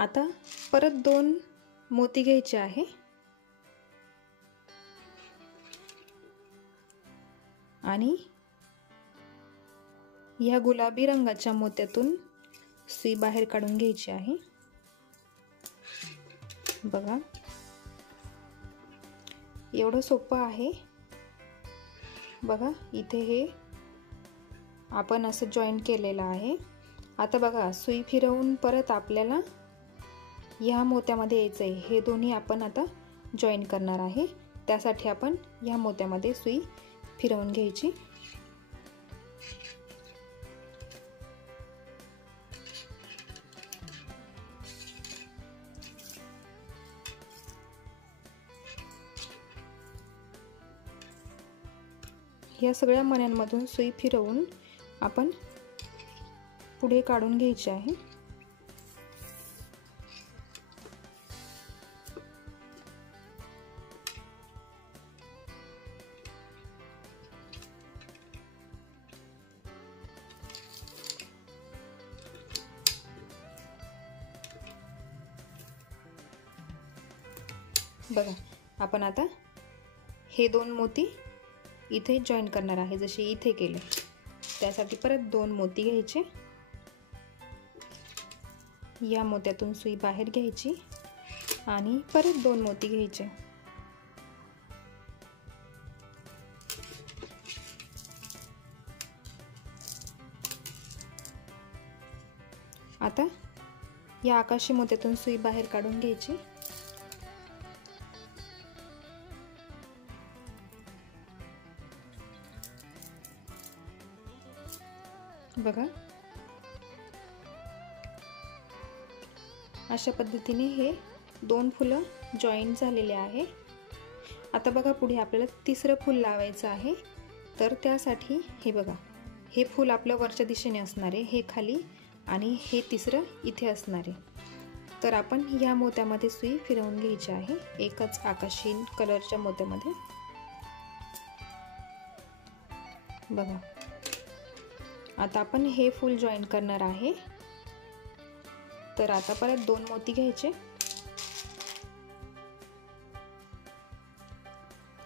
आता परत 2 मोती घ्यायचे आहे आणि या गुलाबी रंगाच्या मोत्यातून सुई बाहेर काढून घ्यायची आहे। बघा, एवढं सोपं आहे। बघा, इथे हे आपण असं जॉईन केलेलं आहे। आता बघा, सुई फिरवून परत आपल्याला या मोत्यामध्ये यायचं आहे। हे दोन्ही आपण आता जॉईन करणार आहे। त्यासाठी आपण या मोत्यामध्ये सुई फिरवून घ्यायची। या सगळ्या मण्यांमधून सुई फिरवून आपण पुढे काढून घ्यायची आहे। बघा, आपण आता हे 2 मोती इथे जॉईन करणार आहे, जसे इथे केले। त्यासाठी परत 2 मोती घ्यायचे, या मोत्यातून सुई बाहेर घ्यायची आणि परत 2 मोती घ्यायचे। आता या आकाशी मोत्यातून सुई बाहेर काढून घ्यायची। बघा, अशा पद्धतीने हे 2 फुलं जॉईन झालेले आहे। आता बघा, पुढे आपल्याला तिसरं फूल लावायचं आहे। तर त्यासाठी हे बघा, हे फूल आपल्या वरच्या दिशेने असणार आहे, हे खाली, आणि हे तिसरं इथे असणार आहे। तर आपण या मोत्यामध्ये सुई फिरवून घ्यायची आहे, एकच आकाशी कलरच्या मोत्यामध्ये। बघा, आता आपण हे फूल जॉईन करणार आहे। तर आता परत 2 मोती घ्यायचे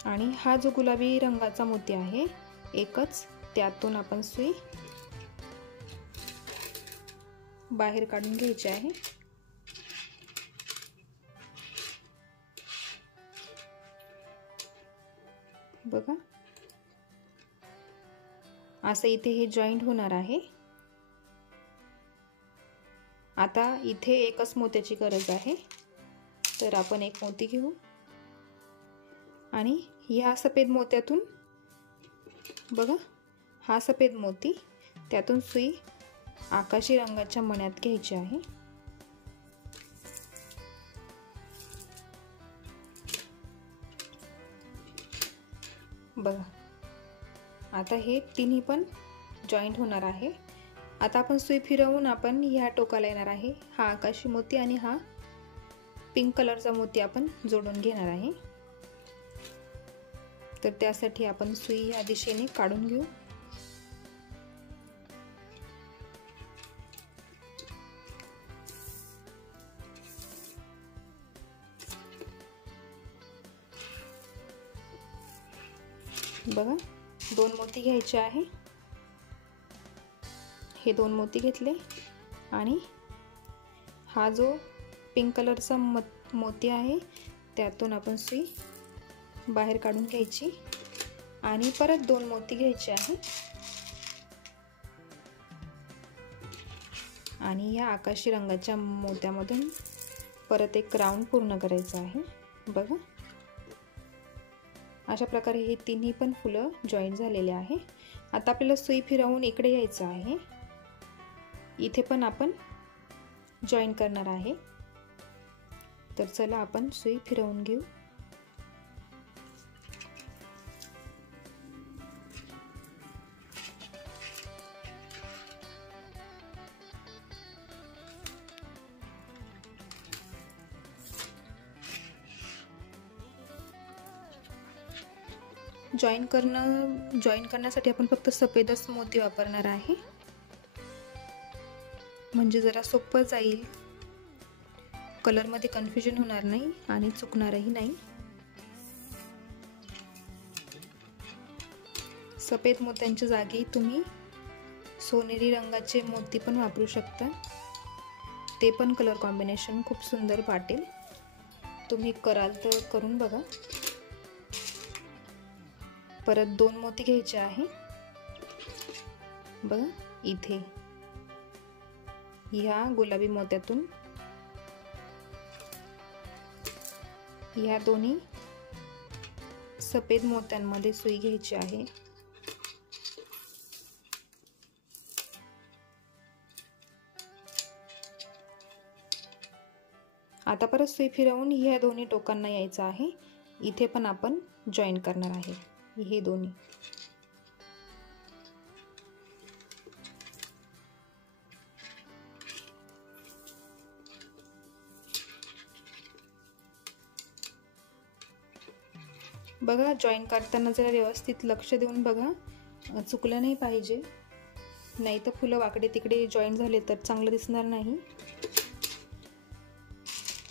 आणि हा जो गुलाबी रंगाचा मोती आहे एकच, त्यातून आपण सुई बाहेर काढून घ्यायची आहे। बघा, असं इथे हे जॉईंट होणार आहे। आता इथे एकच मोत्याची गरज आहे, तर आपण एक मोती घेऊ आणि या सफेद मोत्यातून, बघा, हा सफेद मोती, त्यातून सुई आकाशी रंगाच्या मण्यात घ्यायची आहे। बघा, आता हे तिन्ही पण जॉईंट होणार आहे। आता आपण सुई फिरवून आपण ह्या टोकाला येणार आहे। हा आकाशी मोती आणि हा पिंक कलरचा मोती आपण जोडून घेणार आहे। तर त्यासाठी आपण सुई या दिशेने काढून घेऊ। बघा, 2 मोती घ्यायचे आहे, हे 2 मोती घेतले आणि हा जो पिंक कलरचा मोती आहे त्यातून आपण सुई बाहेर काढून घ्यायची आणि परत 2 मोती घ्यायचे आहे आणि या आकाशी रंगाच्या मोत्यामधून परत एक राऊंड पूर्ण करायचा आहे। बघा, अशा प्रकारे हे तिन्ही पण फुलं जॉईन झालेले आहे। आता आपल्याला सुई फिरवून इकडे यायचं आहे, इथे पण आपण जॉईन करणार आहे। तर चला आपण सुई फिरवून घेऊ। जॉईन करण्यासाठी आपण फक्त सफेदच मोती वापरणार आहे, म्हणजे जरा सोपं जाईल कलरमध्ये कन्फ्युजन होणार नाही आणि चुकणारही नाही। सफेद मोत्यांच्या जागी तुम्ही सोनेरी रंगाचे मोती पण वापरू शकता, ते पण कलर कॉम्बिनेशन खूप सुंदर वाटेल। तुम्ही कराल तर करून बघा। परत 2 मोती घ्यायचे आहे बघा, इथे ह्या गुलाबी मोत्यातून ह्या दोन्ही सफेद मोत्यांमध्ये सुई घ्यायची आहे। आता परत सुई फिरवून ह्या दोन्ही टोकांना यायचं आहे। इथे पण आपण जॉईन करणार आहे हे दोन्ही। बघा, जॉईन करताना जरा व्यवस्थित लक्ष देऊन बघा, चुकलं नाही पाहिजे, नाही तर फुलं वाकडे तिकडे जॉईन झाले तर चांगलं दिसणार नाही।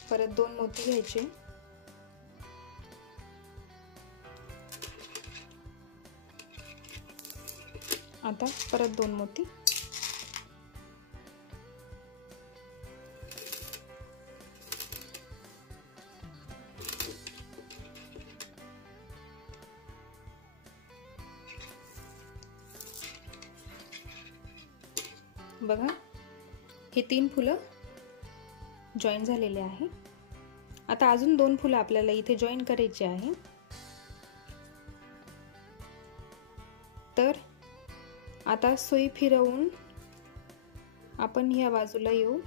परत 2 मोती घ्यायचे, आता परत 2 मोती, बघा हे 3 फुलं जॉईन झालेले आहे। आता अजून 2 फुलं आपल्याला इथे जॉईन करायचे आहे। तर आता सुई फिरवून आपण ह्या बाजूला येऊ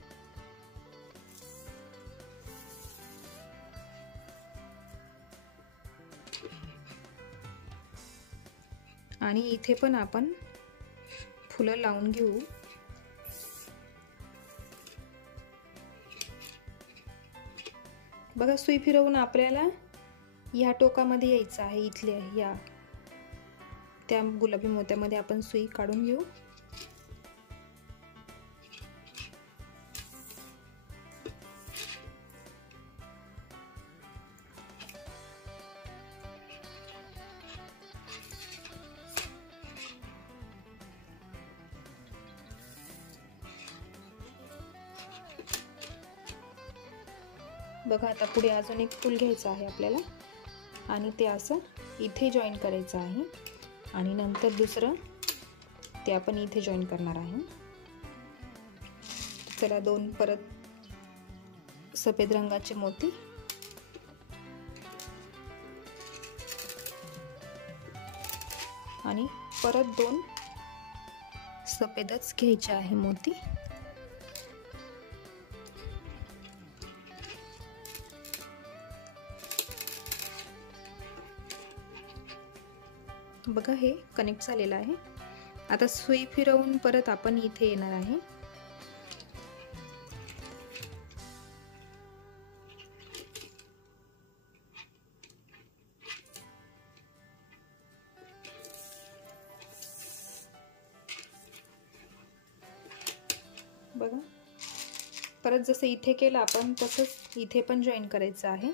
आणि इथे पण आपण फुलं लावून घेऊ। बघा, सुई फिरवून आपल्याला ह्या टोकामध्ये यायचं आहे, इथल्या ह्या त्या गुलाबी मोत्यामध्ये आपण सुई काढून घेऊ। बघा, आता पुढे अजून एक फूल घ्यायचं आहे आपल्याला आणि ते असं इथे जॉईन करायचं आहे आणि नंतर दुसरं ते आपण इथे जॉईन करणार आहे। चला, 2 परत सफेद रंगाचे मोती आणि परत 2 सफेदच घ्यायचे आहे मोती। बघा, हे कनेक्ट झालेलं आहे। आता सुई फिरवून परत आपण इथे येणार आहे। बघा, परत जसं इथे केलं आपण तसंच इथे पण जॉईन करायचं आहे।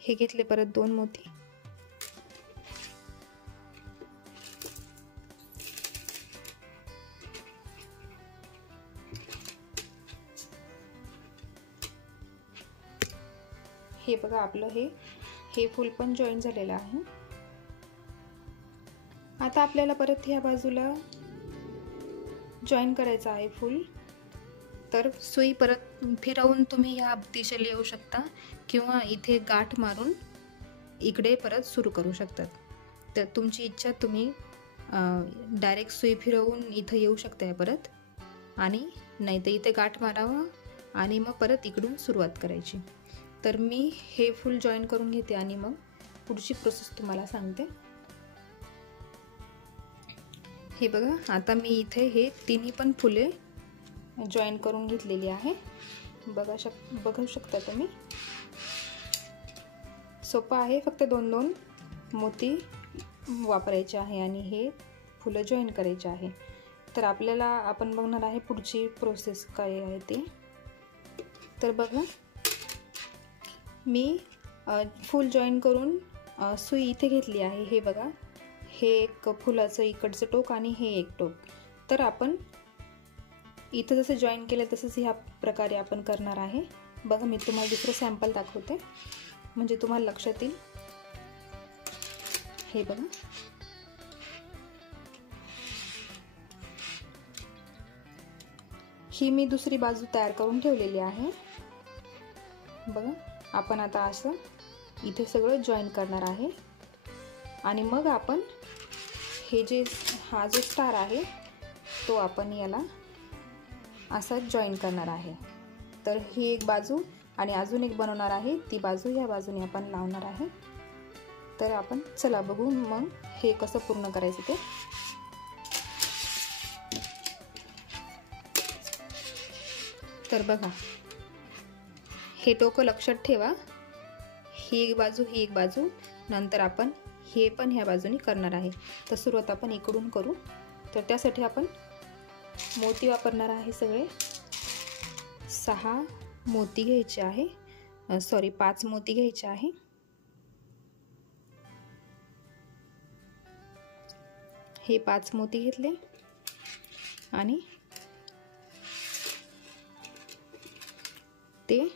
हे घेतले परत 2 मोती, हे बघा आपलं हे फूल पण जॉईन झालेलं आहे। आता आपल्याला परत ह्या बाजूला जॉईन करायचं आहे फूल। तर सुई परत फिरवून तुम्ही ह्या दिशेला येऊ शकता किंवा इथे गाठ मारून इकडे परत सुरू करू शकतात। तर तुमची इच्छा, तुम्ही डायरेक्ट सुई फिरवून इथं येऊ शकता परत, आणि नाही तर इथे गाठ मारावं आणि मग परत इकडून सुरुवात करायची। तर मी हे फूल जॉईन करून घेते आणि मग पुढची प्रोसेस तुम्हाला सांगते। हे बघा, आता मी इथे हे तिन्ही पण फुले जॉईन करून घेतलेली आहे। बघू शकता तुम्ही, सोपं आहे, फक्त 2-2 मोती वापरायचे आहे आणि हे फुलं जॉईन करायचे आहे. तर आपल्याला आपण बघणार आहे पुढची प्रोसेस काय आहे ते. तर बघा, मी फूल जॉईन करून सुई इथे घेतली आहे. हे बघा, हे एक फुलाचं इकडचं टोक आणि हे एक टोक. तर आपण इथं जसं जॉईन केलं तसंच ह्या प्रकारे आपण करणार आहे. बघा, मी तुम्हाला दुसरं सॅम्पल दाखवते म्हणजे तुम्हाला लक्षात येईल. हे बघा, ही मी दुसरी बाजू तयार करून ठेवलेली आहे. बघा, आपण आता असं इथे सगळं जॉईन करणार आहे आणि मग आपण हे हा जो स्टार आहे तो आपण याला असा जॉईन करणार आहे. तर ही एक बाजू आणि अजून एक बनवणार आहे, ती बाजू ह्या बाजूने आपण लावणार आहे. तर आपण चला बघू मग हे कसं पूर्ण करायचं ते. तर बघा, हे टोकं लक्षात ठेवा, ही एक बाजू, नंतर आपण हे पण ह्या बाजूने करणार आहे. तर सुरुवात आपण इकडून करू. तर त्यासाठी आपण मोती वापरणार आहे. सगळे 6 मोती घ्यायचे आहे, 5 मोती घ्यायचे आहे. हे 5 मोती घेतले आणि ते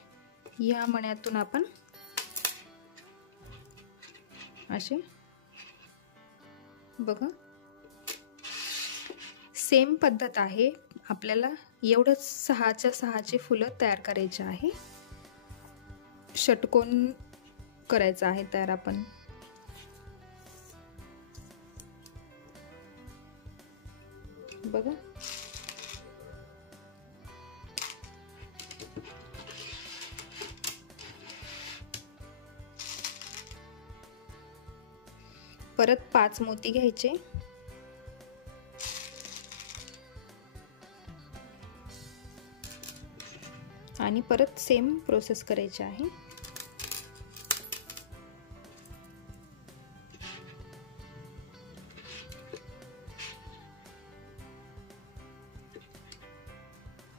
या मण्यातून आपण असे बघा, सेम पद्धत आहे. आपल्याला एवढंच 6च्या 6चे फुलं तयार करायचे आहे. षटकोन करायचा आहे तयार आपण. बघा, परत 5 मोती घ्यायचे आणि परत सेम प्रोसेस करायची आहे.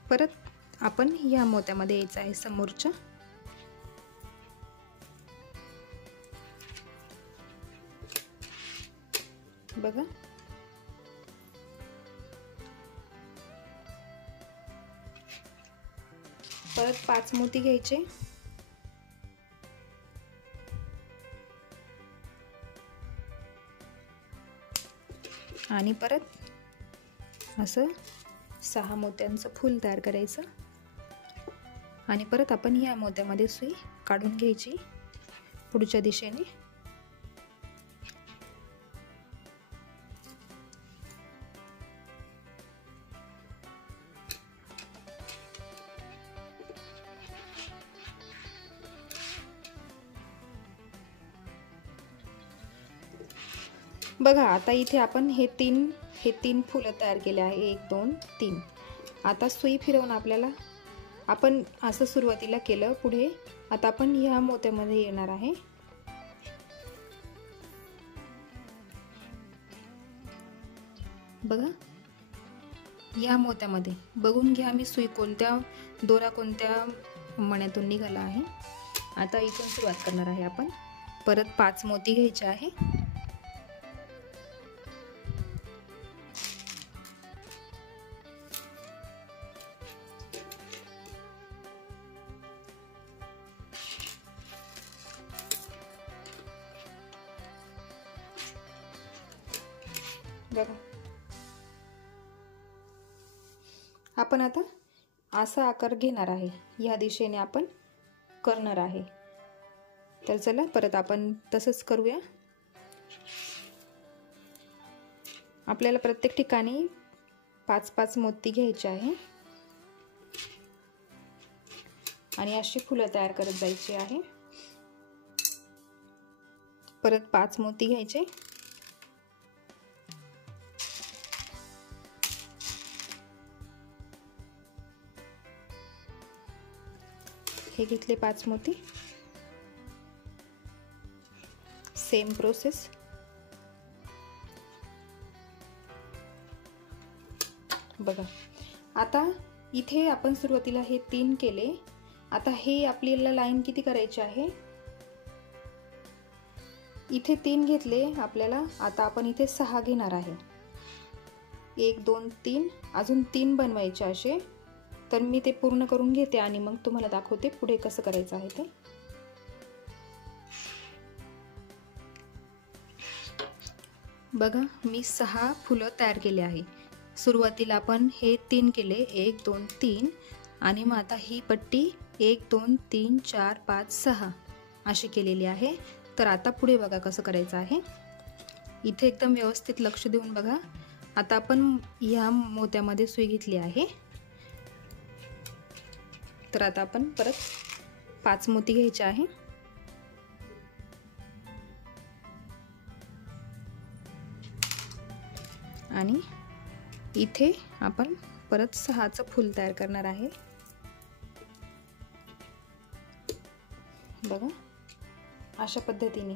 परत आपण या मोत्यामध्ये यायचं आहे समोरच्या. बघा, परत 5 मोती घ्यायचे आणि परत असं 6 मोत्यांचं फूल तयार करायचं आणि परत आपण या मोत्यामध्ये सुई काढून घ्यायची पुढच्या दिशेने. बघा, आता इथे आपण हे तीन फुलं तयार केले आहे. 1 2 3. आता सुई फिरवून आपल्याला, आपण असं सुरुवातीला केलं, पुढे आता आपण ह्या मोत्यामध्ये येणार आहे. बघा, या मोत्यामध्ये बघून घ्या मी सुई दोरा कोणत्या मण्यातून निघाला आहे. आता इथून सुरुवात करणार आहे आपण. परत 5 मोती घ्यायचे आहे. बघा, आपण आता असा आकार घेणार आहे, या दिशेने आपण करणार आहे. तर चला परत आपण तसंच करूया. आपल्याला प्रत्येक ठिकाणी 5-5 मोती घ्यायचे आहे आणि अशी फुलं तयार करत जायची आहे. परत 5 मोती घ्यायचे, हे घेतले 5 मोती. Same process. बघा आता इथे आपण सुरुवातीला हे 3 केले. आता हे आपल्याला लाईन किती करायची आहे, इथे 3 घेतले आपल्याला. आता आपण इथे 6 घेणार आहे. 1 2 3 अजून 3 बनवायचे असे. तर मी ते पूर्ण करून घेते आणि मग तुम्हाला दाखवते पुढे कसं करायचं आहे ते. बघा मी 6 फुलं तयार केले आहे. सुरुवातीला आपण हे 3 केले, 1 2 3 आणि मग आता ही पट्टी 1 2 3 4 5 6 अशी केलेली आहे. तर आता पुढे बघा कसं करायचं आहे. इथे एकदम व्यवस्थित लक्ष देऊन बघा. आता आपण या मोत्यामध्ये सुई घेतली आहे. तर आता आपण परत 5 मोती घ्यायचे आहे. आणि इथे आपण परत 6चं फूल तयार करणार आहे. बघा अशा पद्धतीने.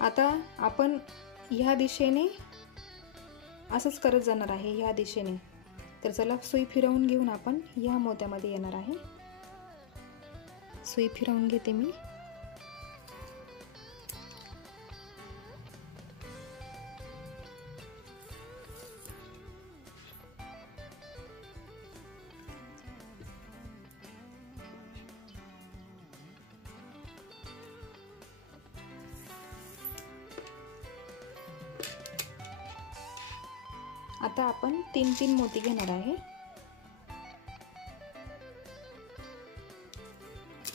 आता आपण ह्या दिशेने असंच करत जाणार आहे, ह्या दिशेने. तर चला सुई फिरवून घेऊन आपण ह्या मोत्यामध्ये येणार आहे. सुई फिरवून घेते मी. आता आपण 3 मोती घेणार आहे.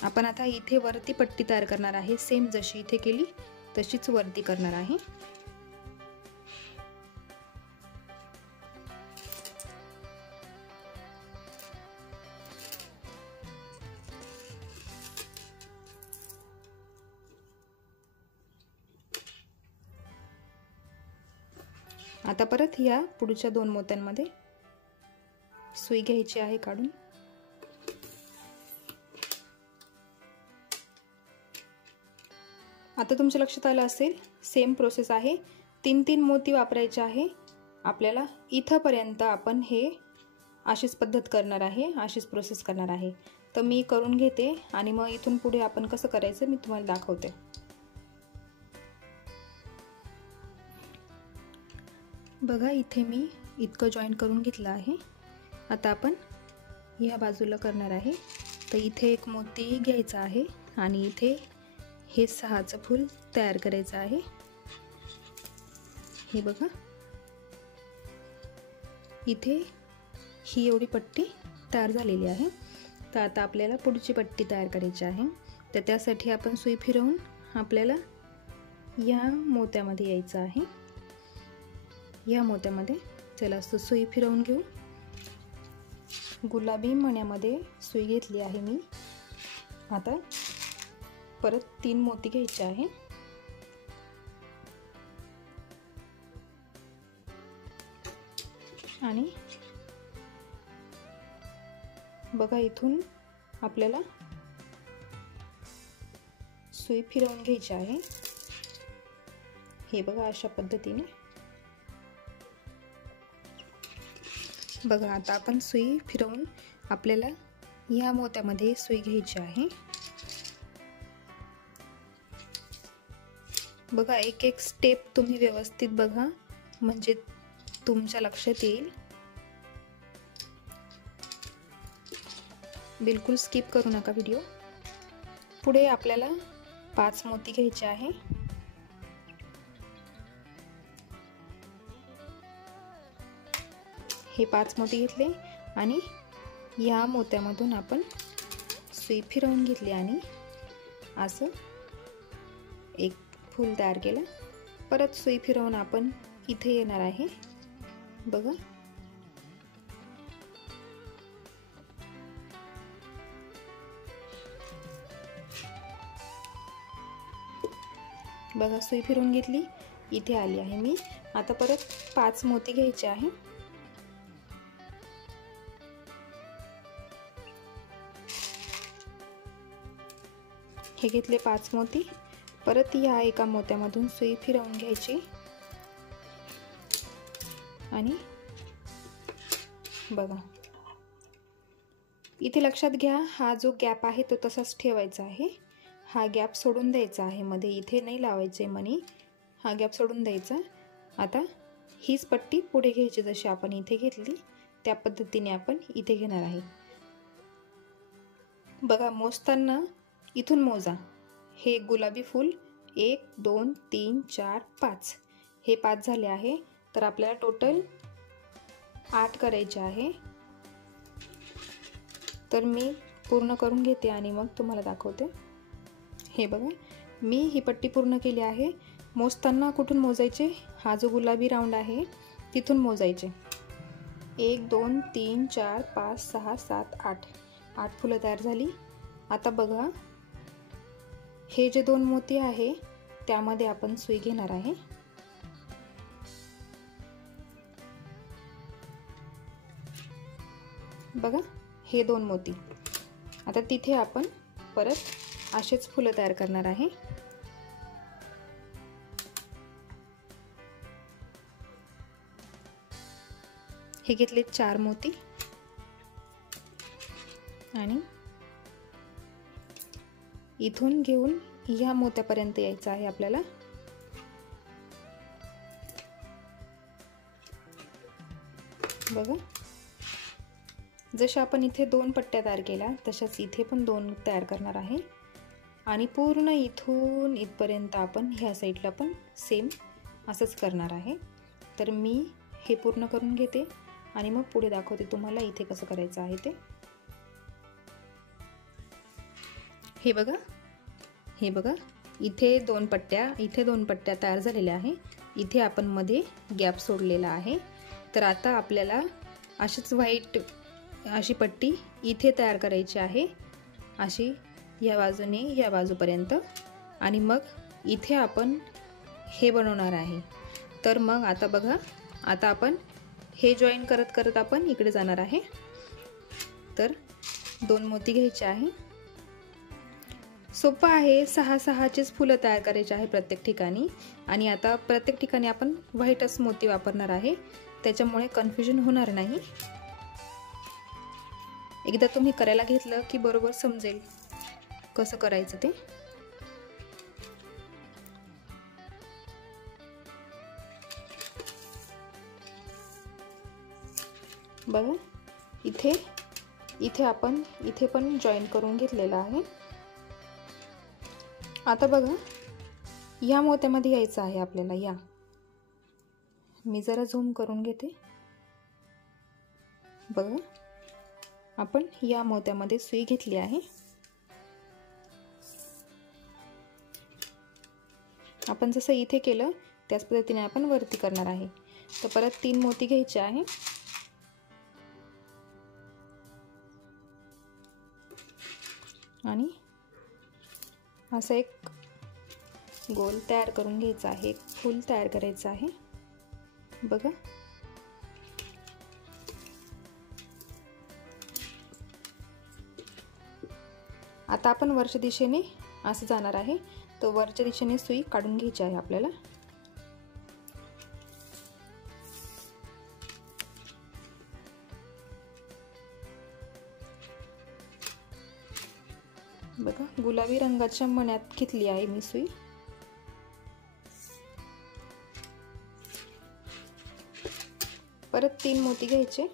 आपण आता इथे वरती पट्टी तयार करणार आहे. सेम जशी इथे केली तशीच वरती करणार आहे. आता परत या पुढच्या 2 मोत्यांमध्ये सुई घ्यायची आहे काढून. आता तुमच्या लक्षात आलं असेल सेम प्रोसेस आहे. 3 मोती वापरायचे आहे आपल्याला. इथपर्यंत आपण हे अशीच पद्धत करणार आहे, अशीच प्रोसेस करणार आहे. तर मी करून घेते आणि मग इथून पुढे आपण कसं करायचं मी तुम्हाला दाखवते. बघा इथे मी इतकं जॉईन करून घेतलं आहे. आता आपण या बाजूला करणार आहे. तर इथे एक मोती घ्यायचा आहे आणि इथे हे 6चं फूल तयार करायचं आहे. हे बघा इथे ही एवढी पट्टी तयार झालेली आहे. तर आता आपल्याला पुढची पट्टी तयार करायची आहे. तर त्यासाठी आपण सुई फिरवून आपल्याला या मोत्यामध्ये यायचं आहे. या मोत्यामध्ये चला सुई फिरवून घेऊ. गुलाबी मण्यामध्ये सुई घेतली आहे मी. आता परत 3 मोती घ्यायचे आहे. आणि बघा इथून आपल्याला सुई फिरवून घ्यायची आहे. हे बघा अशा पद्धतीने. बघा आता आपण सुई फिरवून आपल्याला या मोत्यामध्ये सुई घ्यायची आहे. बघा एक एक स्टेप तुम्ही व्यवस्थित बघा म्हणजे तुमच्या लक्षात येईल. बिलकुल स्किप करू नका व्हिडिओ. पुढे आपल्याला 5 मोती घ्यायचे आहे. हे 5 मोती घेतले आणि या मोत्यामधून आपण सुई फिरवून घेतली आणि असं एक फूल तयार केलं. परत सुई फिरवून आपण इथे येणार आहे. बघा बघा सुई फिरवून घेतली, इथे आली आहे मी. आता परत 5 मोती घ्यायचे आहे. हे घेतले 5 मोती. परत या एका मोत्यामधून सुई फिरवून घ्यायची. आणि बघा इथे लक्षात घ्या, हा जो गॅप आहे तो तसाच ठेवायचा आहे, हा गॅप सोडून द्यायचा आहे मध्ये, इथे नाही लावायचे मणी, हा गॅप सोडून द्यायचा। आता हीच पट्टी पुढे घ्यायची, जशी आपण इथे घेतली त्या पद्धतीने आपण इथे घेणार आहे। बघा मोजताना इथून मोजा, हे गुलाबी फूल 1 2 3 4 5 हे 5 झाले आहे, तर आपल्याला टोटल 8 करायचे आहे। तर मी पूर्ण करून घेते आणि मग तुम्हाला दाखवते। हे बघा मी ही पट्टी पूर्ण केली आहे। मोजताना कुठून मोजायचे, हा जो गुलाबी राऊंड आहे तिथून मोजायचे, 1 2 3 4 5 6 7 8 8 फुलं तयार झाली। आता बघा हे जे 2 मोती आहे त्यामध्ये आपण सुई घेणार आहे। बघा हे 2 मोती, आता तिथे आपण परत असेच फुलं तयार करणार आहे। हे घेतले 4 मोती आणि इथून घेऊन ह्या मोत्यापर्यंत यायचं आहे आपल्याला। बघा जशा आपण इथे 2 पट्ट्या तयार केल्या तशाच इथे पण 2 तयार करणार आहे आणि पूर्ण इथून इथपर्यंत आपण ह्या साईडला पण सेम असंच करणार आहे। तर मी हे पूर्ण करून घेते आणि मग पुढे दाखवते तुम्हाला इथे कसं करायचं आहे ते। हे बघा इथे 2 पट्ट्या तयार झालेल्या आहे, इथे आपण मध्ये गॅप सोडलेला आहे। तर आता आपल्याला अशीच व्हाईट अशी पट्टी इथे तयार करायची आहे, अशी या बाजूने या बाजूपर्यंत, आणि मग इथे आपण हे बनवणार आहे। तर मग आता बघा, आता आपण हे जॉईन करत करत आपण इकडे जाणार आहे। तर 2 मोती घ्यायचे आहे, सोपं आहे, 6-6चेच फुलं तयार करायचे आहे प्रत्येक ठिकाणी। आणि आता प्रत्येक ठिकाणी आपण व्हाईटच मोती वापरणार आहे, त्याच्यामुळे कन्फ्युजन होणार नाही। एकदा तुम्ही करायला घेतलं की बरोबर समजेल कसं करायचं ते। बघा इथे आपण इथे पण जॉईन करून घेतलेलं आहे। आता बघा या मोत्यामध्ये यायचं आहे आपल्याला, या मी जरा झूम करून घेते। बघा आपण या मोत्यामध्ये सुई घेतली आहे, आपण जसं इथे केलं त्याच पद्धतीने आपण वरती करणार आहे। तर परत 3 मोती घ्यायचे आहे आणि असं एक गोल तयार करून घ्यायचा आहे, एक फूल तयार करायचं आहे। बघा आता आपण वरच्या दिशेने असं जाणार आहे, तर वरच्या दिशेने सुई काढून घ्यायची आहे आपल्याला। बघा गुलाबी रंगाच्या मण्यात घेतली आहे मी सुई। परत 3 मोती घ्यायचे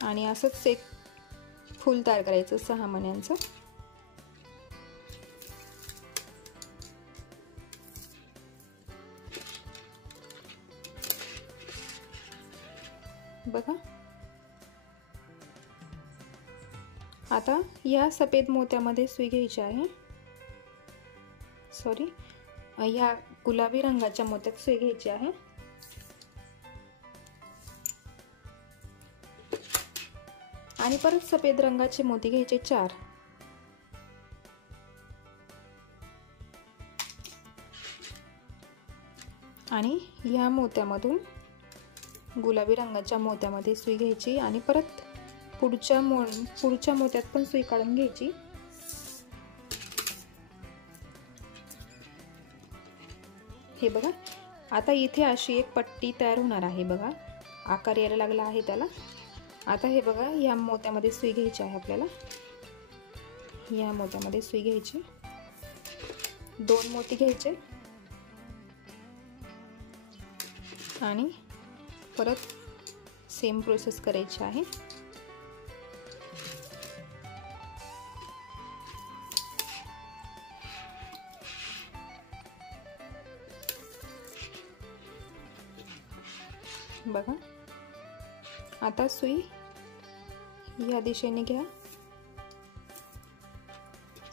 आणि असंच एक फूल तयार करायचं 6 मण्यांचं। बघा आता या सफेद मोत्यामध्ये सुई घ्यायची आहे, सॉरी या गुलाबी रंगाच्या मोत्यात सुई घ्यायची आहे आणि परत सफेद रंगाचे मोती घ्यायचे 4 आणि या मोत्यामधून गुलाबी रंगाच्या मोत्यामध्ये सुई घ्यायची आणि परत पुढच्या मोत्यात पण सुई काढून घ्यायची हे बघा, आता इथे अशी एक पट्टी तयार होणार आहे बघा, आकार यायला लागला आहे त्याला। आता हे बघा, या मोत्यामध्ये सुई घ्यायची आहे आपल्याला, या मोत्यामध्ये सुई घ्यायची, 2 मोती घ्यायचे आणि परत सेम प्रोसेस करायची आहे। बघा, आता सुई या दिशेने घ्या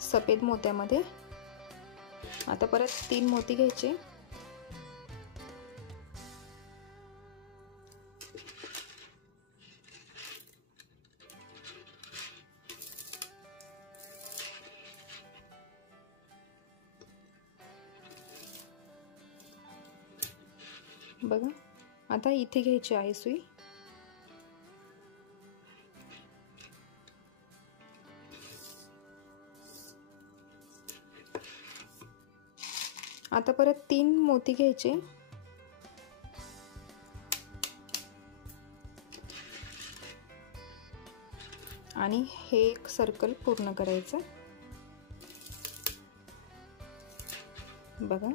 सफेद मोत्यामध्ये। आता परत 3 मोती घ्यायचे, बघा आता इथे घ्यायची आहे सुई, आता परत 3 मोती घ्यायचे आणि हे एक सर्कल पूर्ण करायचं। बघा,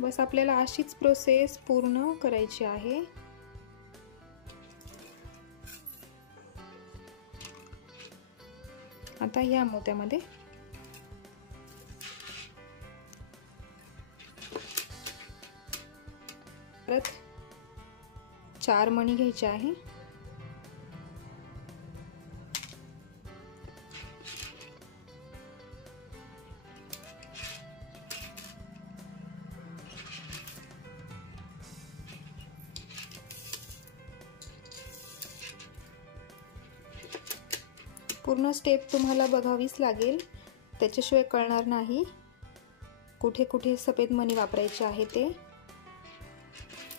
बस आपल्याला अशीच प्रोसेस पूर्ण करायची आहे। आता या मोत्यामध्ये परत 4 मणी घ्यायचे आहे, पूर्ण स्टेप तुम्हाला बघावीच लागेल, त्याच्याशिवाय कळणार नाही कुठे कुठे सफेद मणी वापरायचे आहे ते।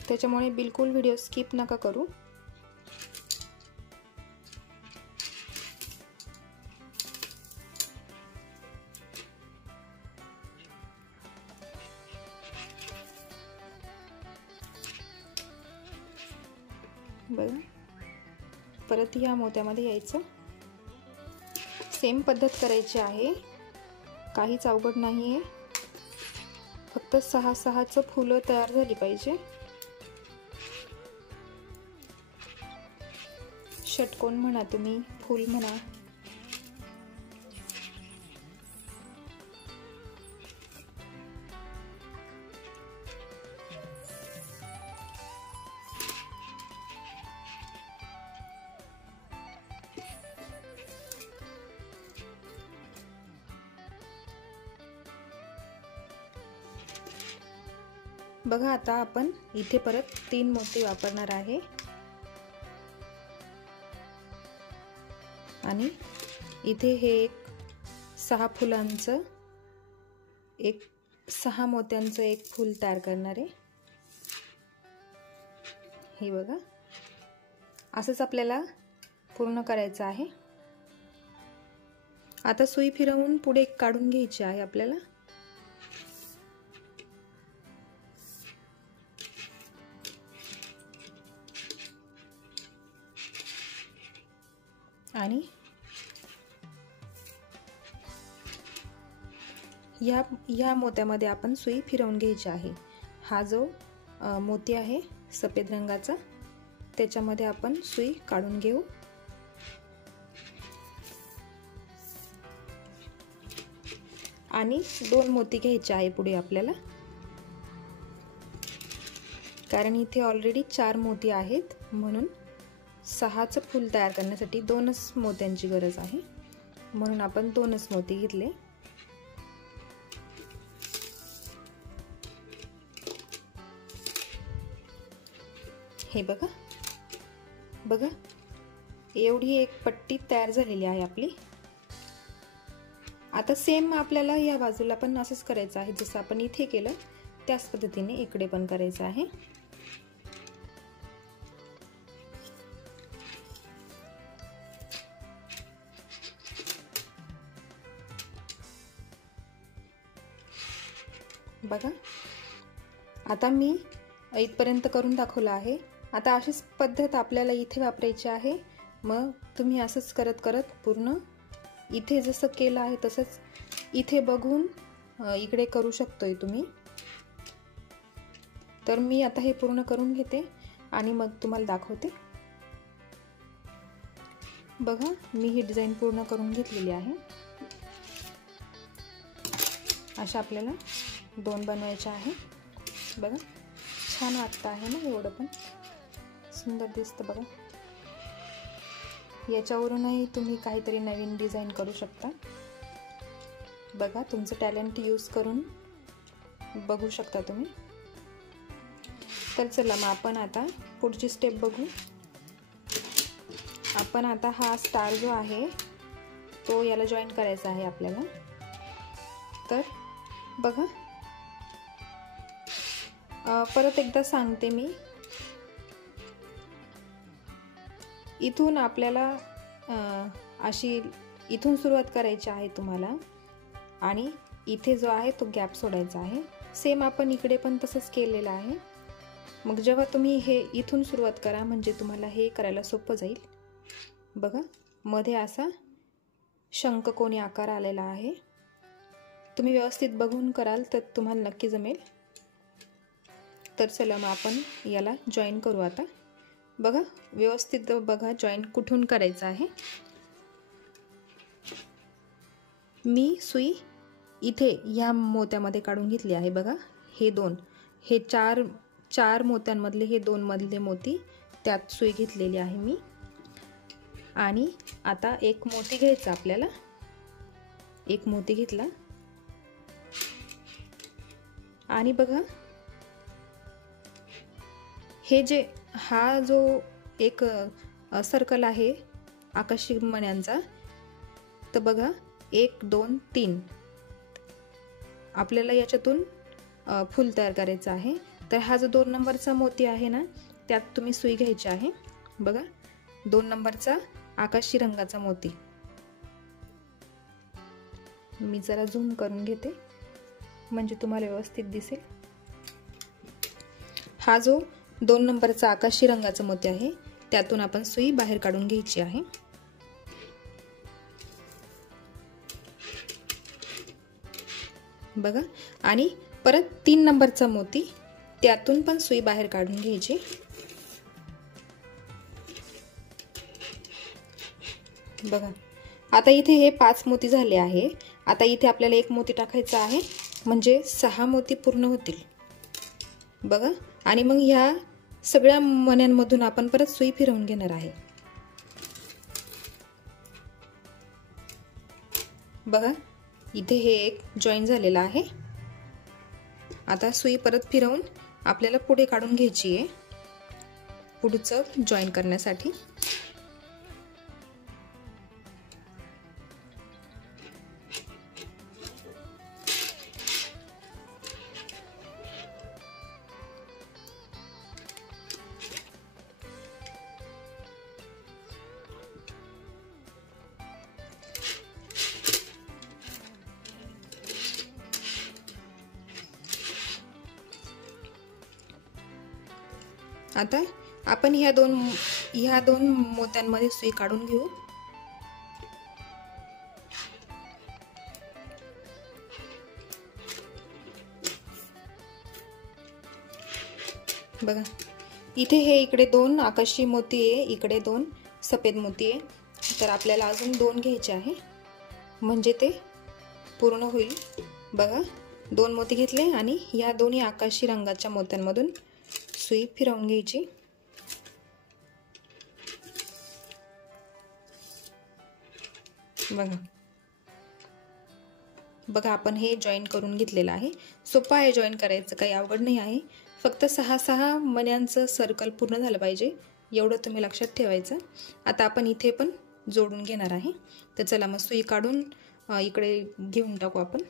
त्याच्यामुळे बिलकुल व्हिडिओ स्किप नका करू। बघा, परत या मोत्यामध्ये यायचं, सेम पद्धत करायची आहे, काहीच अवघड नाही आहे, फक्त 6-6चं फुलं तयार झाली पाहिजे। षटकोन म्हणा तुम्ही, फूल म्हणा। बघा, आता आपण इथे परत 3 मोती वापरणार आहे आणि इथे हे एक 6 फुलांचं 6 मोत्यांचं एक फूल तयार करणार आहे। हे बघा, असंच आपल्याला पूर्ण करायचं आहे। आता सुई फिरवून पुढे काढून घ्यायची आहे आपल्याला, आणि या मोत्यामध्ये आपण सुई फिरवून घ्यायची आहे। हा जो मोती आहे सफेद रंगाचा, त्याच्यामध्ये आपण सुई काढून घेऊ आणि 2 मोती घ्यायचे आहे पुढे आपल्याला, कारण इथे ऑलरेडी 4 मोती आहेत, म्हणून 6चं फूल तयार करण्यासाठी 2च मोत्यांची गरज आहे, म्हणून आपण 2च मोती घेतले। हे बघा, बघा एवढी एक पट्टी तयार झालेली आहे आपली। आता सेम आपल्याला या बाजूला पण असंच करायचं आहे, जसं आपण इथे केलं त्याच पद्धतीने इकडे पण करायचं आहे। बघा आता मी इथपर्यंत करून दाखवलं आहे। आता अशीच पद्धत आपल्याला इथे वापरायची आहे। मग तुम्ही असंच करत करत पूर्ण इथे जसं केलं आहे तसंच इथे बघून इकडे करू शकतोय तुम्ही। तर मी आता हे पूर्ण करून घेते आणि मग तुम्हाला दाखवते। बघा मी ही डिझाइन पूर्ण करून घेतलेली आहे। अशा आपल्याला 2 बनवायच्या आहे। बघा छान वाटतं आहे ना, एवढं पण सुंदर दिसतं बघा। याच्यावरूनही तुम्ही काहीतरी नवीन डिझाइन करू शकता। बघा तुमचं टॅलेंट यूज करून बघू शकता तुम्ही। तर चला मग आपण आता पुढची स्टेप बघू। आपण आता हा स्टार जो आहे तो याला जॉईन करायचा आहे आपल्याला। तर बघा परत एकदा सांगते मी, इथून आपल्याला अशी इथून सुरुवात करायची आहे तुम्हाला आणि इथे जो आहे तो गॅप सोडायचा आहे। सेम आपण इकडे पण तसंच केलेलं आहे। मग जेव्हा तुम्ही हे इथून सुरुवात करा म्हणजे तुम्हाला हे करायला सोपं जाईल। बघा मध्ये असा शंखकोनी आकार आलेला आहे। तुम्ही व्यवस्थित बघून कराल तर तुम्हाला नक्की जमेल। तर चला मग आपण याला जॉईन करू आता। बघा व्यवस्थित बघा जॉईन कुठून करायचं आहे। मी सुई इथे या मोत्यामध्ये काढून घेतली आहे। बघा हे 2 हे चार मोत्यांमधले हे 2 मधले मोती त्यात सुई घेतलेली आहे मी। आणि आता एक मोती घ्यायचा आपल्याला। एक मोती घेतला आणि बघा हे जे हा जो एक सर्कल आहे आकाशी मण्यांचा, तर बघा 1 2 3 आपल्याला याच्यातून फूल तयार करायचं आहे। तर हा जो 2 नंबरचा मोती आहे ना त्यात तुम्ही सुई घ्यायची आहे। बघा 2 नंबरचा आकाशी रंगाचा मोती। मी जरा झूम करून घेते म्हणजे तुम्हाला व्यवस्थित दिसेल। हा जो 2 नंबरचा आकाशी रंगाचा मोती आहे त्यातून आपण सुई बाहेर काढून घ्यायची आहे। बघा आणि परत 3 नंबरचा मोती त्यातून पण सुई बाहेर काढून घ्यायची। बघा आता इथे हे 5 मोती झाले आहे। आता इथे आपल्याला 1 मोती टाकायचा आहे म्हणजे 6 मोती पूर्ण होतील। बघा आणि मग ह्या सगळ्या मण्यांमधून आपण परत सुई फिरवून घेणार आहे। बघा इथे हे एक जॉईन झालेला आहे। आता सुई परत फिरवून आपल्याला पुढे काढून घ्यायची आहे पुढचं जॉईन करण्यासाठी। आता आपण ह्या दोन मोत्यांमध्ये सुई काढून घेऊ। बघा इथे हे इकडे 2 आकाशी मोती आहे, इकडे 2 सफेद मोती आहे। तर आपल्याला अजून 2 घ्यायचे आहे म्हणजे ते पूर्ण होईल। बघा 2 मोती घेतले आणि ह्या दोन्ही आकाशी रंगाच्या मोत्यांमधून सुई फिरवून घ्यायची। बघा आपण हे जॉईन करून घेतलेलं आहे। सोपं आहे जॉईन करायचं, काही अवघड नाही आहे। फक्त 6 मण्यांचं सर्कल पूर्ण झालं पाहिजे एवढं तुम्ही लक्षात ठेवायचं। आता आपण इथे पण जोडून घेणार आहे। तर चला मग सुई काढून इकडे घेऊन टाकू आपण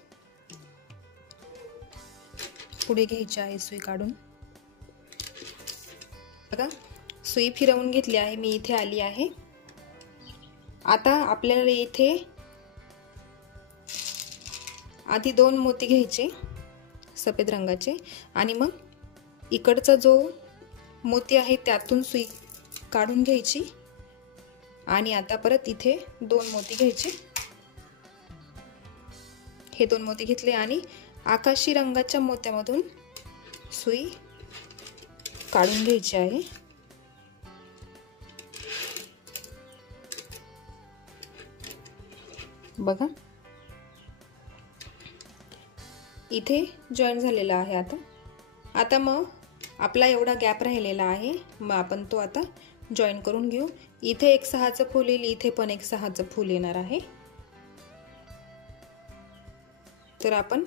पुढे घ्यायची आहे सुई काढून। बघा सुई फिरवून घेतली आहे मी, इथे आली आहे। आता आपल्याला इथे आधी 2 मोती घ्यायचे सफेद रंगाचे आणि मग इकडचा जो मोती आहे त्यातून सुई काढून घ्यायची आणि आता परत इथे 2 मोती घ्यायचे। हे 2 मोती घेतले आणि आकाशी रंगाच्या मोत्यामधून सुई काढून घ्यायची आहे। बघा इथे जॉईन झालेला आहे। आता मग आपला एवढा गॅप राहिलेला आहे, मग आपण तो आता जॉईन करून घेऊ। इथे एक 6चं फूल येईल, इथे पण एक 6चं फूल येणार आहे। तर आपण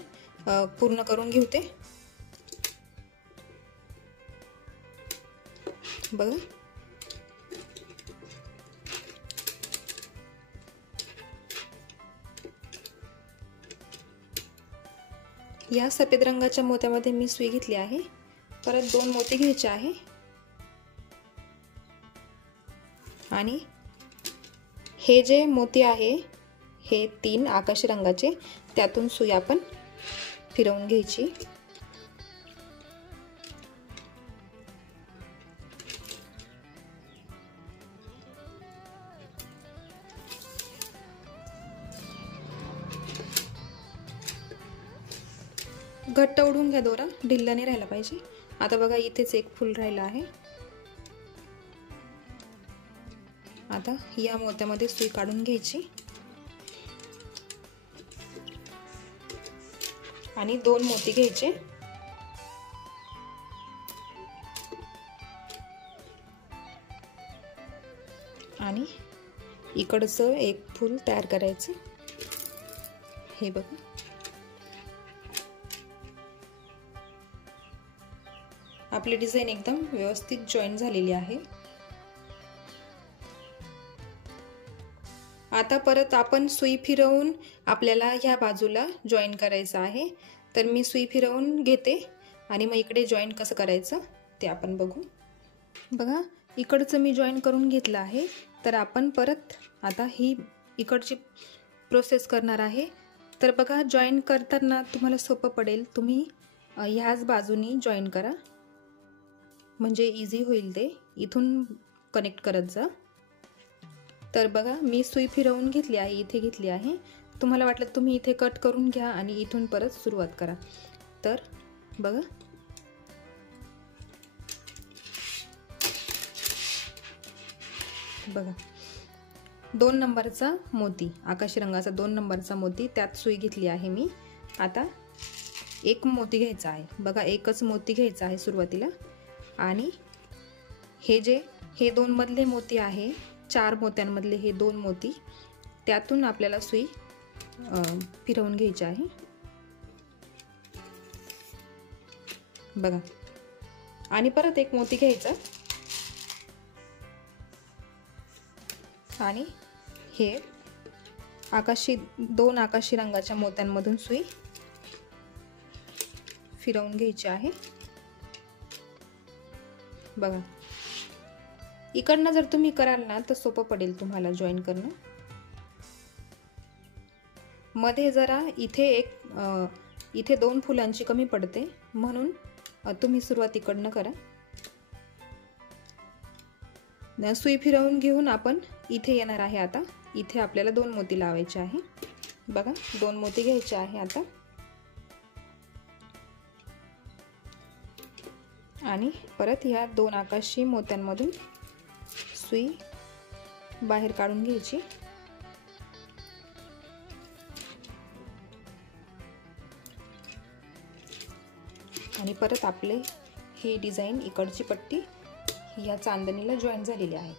पूर्ण करून घेऊ ते। बघा या सफेद रंगाच्या मोत्यामध्ये मी सुई घेतली आहे। परत 2 मोती घ्यायचे आहे आणि हे जे मोती आहे हे 3 आकाशी रंगाचे, त्यातून सुई आपण फिरवून घ्यायची। घट्ट ओढून घ्या दोरा, ढिल्ला नाही राहिला पाहिजे। आता बघा इथेच एक फूल राहिला आहे। आता या मोत्यामध्ये सुई काढून घ्यायची आणि 2 मोती घ्यायचे आणि इकडचं एक फूल तयार करायचं। हे बघा आपली डिझाइन एकदम व्यवस्थित जॉईन झालेली आहे। आता परत आपण सुई फिरवून आपल्याला ह्या बाजूला जॉईन करायचं आहे। तर मी सुई फिरवून घेते आणि मग इकडे जॉईन कसं करायचं ते आपण बघू। बघा इकडचं मी जॉईन करून घेतलं आहे। तर आपण परत आता ही इकडची प्रोसेस करणार आहे। तर बघा जॉईन करताना तुम्हाला सोपं पडेल, तुम्ही ह्याच बाजूनी जॉईन करा म्हणजे इझी होईल, ते इथून कनेक्ट करत जा। तर बघा मी सुई फिरवून घेतली आहे, इथे घेतली आहे। तुम्हाला वाटलं तुम्ही इथे कट करून घ्या आणि इथून परत सुरुवात करा। तर बघा बघा 2 नंबरचा मोती, आकाशी रंगाचा 2 नंबरचा मोती, त्यात सुई घेतली आहे मी। आता एक मोती घ्यायचा आहे। बघा एकच मोती घ्यायचा आहे सुरुवातीला आणि हे 2 मधले मोती आहे, 4 मोत्यांमधले हे 2 मोती, त्यातून आपल्याला सुई फिरवून घ्यायची आहे। बघा आणि परत एक मोती घ्यायचा आणि हे 2 आकाशी रंगाच्या मोत्यांमधून सुई फिरवून घ्यायची आहे। बघा इकडनं जर तुम्ही कराल ना तर सोपं पडेल तुम्हाला जॉईन करणं। मध्ये जरा इथे 2 फुलांची कमी पडते, म्हणून तुम्ही सुरुवात इकडनं करा। सुई फिरवून घेऊन आपण इथे येणार आहे। आता इथे आपल्याला 2 मोती लावायचे आहे। बघा 2 मोती घ्यायचे आहे आता आणि परत ह्या 2 आकाशी मोत्यांमधून सुई बाहेर काढून घ्यायची आणि परत आपले ही डिझाइन इकडची पट्टी या चांदणीला जॉईन झालेली आहे।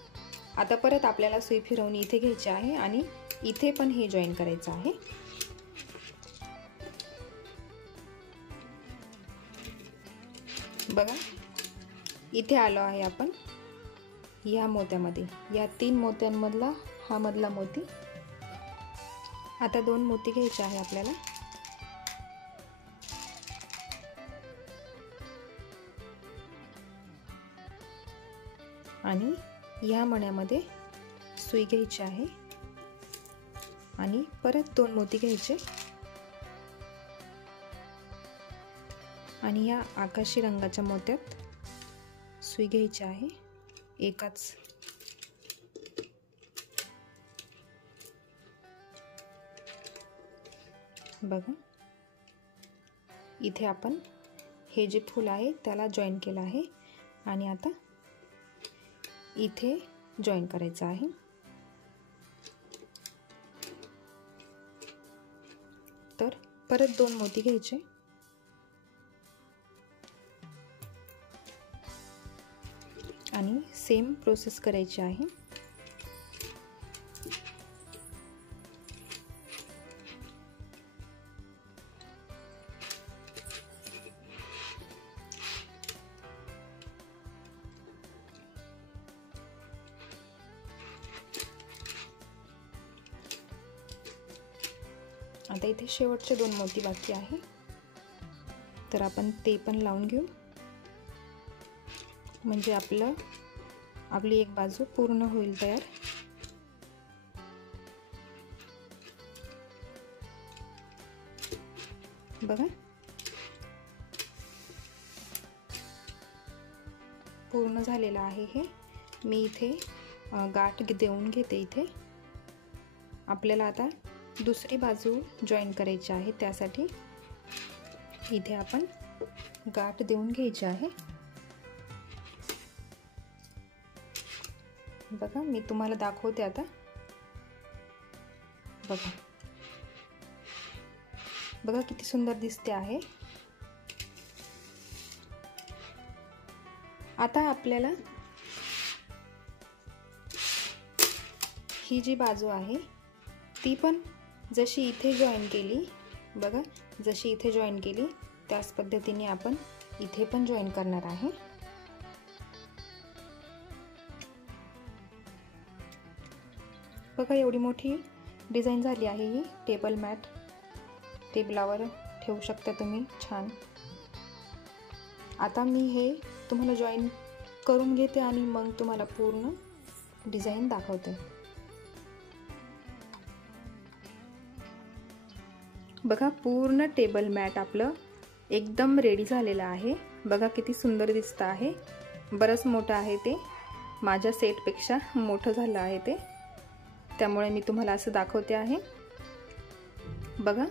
आता परत आपल्याला सुई फिरवून इथे घ्यायची आहे आणि इथे पण हे जॉईन करायचं आहे। बघा इथे आलो आहे आपण या मोत्यामध्ये, या 3 मोत्यांमधला हा मधला मोती। आता 2 मोती घ्यायचे आहे आपल्याला आणि ह्या मण्यामध्ये सुई घ्यायची आहे आणि परत 2 मोती घ्यायचे आणि या आकाशी रंगाच्या मोत्यात सुई घ्यायची आहे एकाच. बघा इथे आपण हे जे फूल आहे त्याला जॉईन केलं आहे आणि आता इथे जॉईन करायचं आहे. तर परत 2 मोती घ्यायचे आणि सेम प्रोसेस करायची आहे. आता इथे शेवटचे 2 मोती बाकी आहे, तर आपण ते पण लावून घेऊ, म्हणजे आपली एक बाजू पूर्ण होईल तयार. बघा पूर्ण झालेलं आहे हे. मी इथे गाठ देऊन घेते. इथे आपल्याला आता दुसरी बाजू जॉईन करायची आहे, त्यासाठी इथे आपण गाठ देऊन घ्यायची आहे. बघा मी तुम्हाला दाखवते आता. बघा बघा किती सुंदर दिसते आहे. आता आपल्याला ही जी बाजू आहे ती पण जशी इथे जॉईन केली, बघा जशी इथे जॉईन केली त्याच पद्धतीने आपण इथे पण जॉईन करणार आहे. बघा एवढी मोठी डिझाईन झाली आहे ही. टेबल मॅट टेबलावर ठेवू शकता तुम्ही छान. आता मी हे तुम्हाला जॉईन करून घेते आणि मग तुम्हाला पूर्ण डिझाईन दाखवते. बघा पूर्ण टेबल मॅट आपलं एकदम रेडी झालेलं आहे. बघा किती सुंदर दिसतं आहे. बरंच मोठं आहे ते, माझ्या सेटपेक्षा मोठं झालं आहे ते, त्यामुळे मी तुम्हाला असं दाखवते आहे. बघा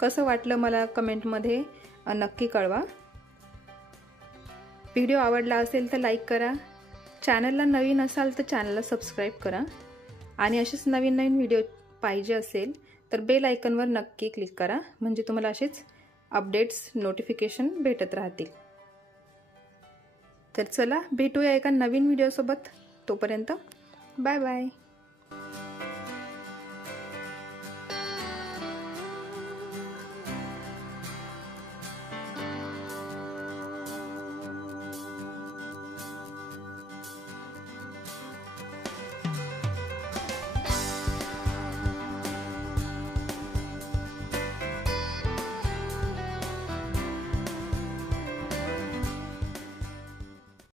कसं वाटलं मला कमेंटमध्ये नक्की कळवा. व्हिडिओ आवडला असेल तर लाईक करा. चॅनलला नवीन असाल तर चॅनलला सबस्क्राईब करा आणि असेच नवीन नवीन व्हिडिओ पाहिजे असेल तर बेल आयकॉनवर नक्की क्लिक करा, म्हणजे तुम्हाला असेच अपडेट्स नोटिफिकेशन भेटत राहतील. तर चला भेटूया एका नवीन व्हिडिओसोबत. तोपर्यंत बाय बाय.